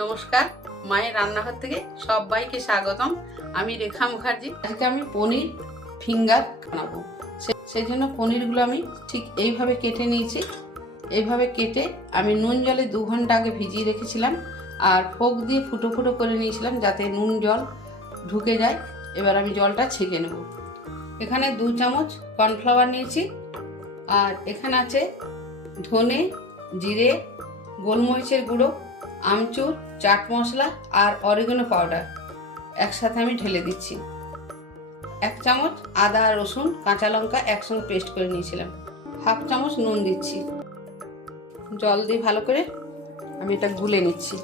নমস্কার, মায়ের রান্নাঘর থেকে সবাইকে স্বাগতম। আমি রেখা মুখার্জি। আজকে আমি পনির ফিঙ্গার বানাবো। সেই জন্য পনিরগুলো আমি ঠিক এইভাবে কেটে নিয়েছি। এইভাবে কেটে আমি নুন জলে 2 ঘন্টা আগে ভিজিয়ে রেখেছিলাম আর ফোক দিয়ে ফুটো ফুটো করে নিয়েছিলাম যাতে নুন জল ঢুকে যায়। এবার আমি জলটা ছেঁকে নেব। এখানে 2 চামচ কর্নফ্লাওয়ার নিয়েছি আর এখানে আছে ধনে, জিরে, গোলমরিচের গুঁড়ো, আমচুর, চাট মশলা আর অরিগানো পাউডার একসাথে আমি ঢেলে দিচ্ছি। 1 চামচ আদা, রসুন, কাঁচা লঙ্কা একসঙ্গে পেস্ট করে নিয়েছিলাম। 1/2 চামচ নুন দিচ্ছি। জল দিয়ে ভালো করে আমি এটা গুলে নিচ্ছি।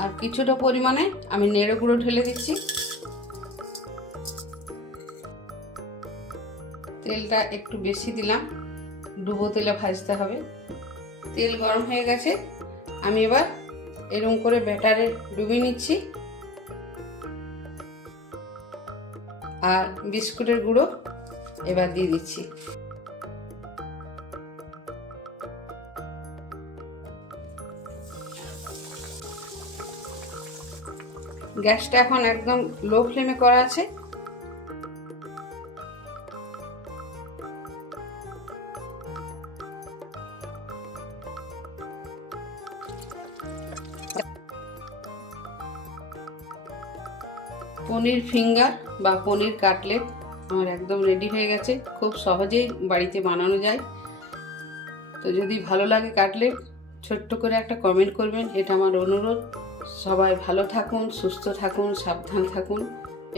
আর কিছুটা পরিমাণে আমি নেড়ে গুঁড়ো ঢেলে দিচ্ছি। তেলটা একটু বেশি দিলাম, ডুবো তেলে ভাজতে হবে। তেল গরম হয়ে গেছে, আমি এবার এরকম করে ব্যাটারে ডুবিয়ে নিচ্ছি আর বিস্কুটের গুঁড়ো এবার দিয়ে দিচ্ছি। গ্যাসটা এখন একদম লো ফ্লেমে করা আছে। পনির ফিঙ্গার বা পনির কাটলেট আমার একদম রেডি হয়ে গেছে। খুব সহজেই বাড়িতে বানানো যায়। তো যদি ভালো লাগে কাটলেট, ছোট্ট করে একটা কমেন্ট করবেন, এটা আমার অনুরোধ। সবাই ভালো থাকুন, সুস্থ থাকুন, সাবধান থাকুন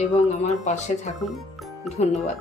এবং আমার পাশে থাকুন। ধন্যবাদ।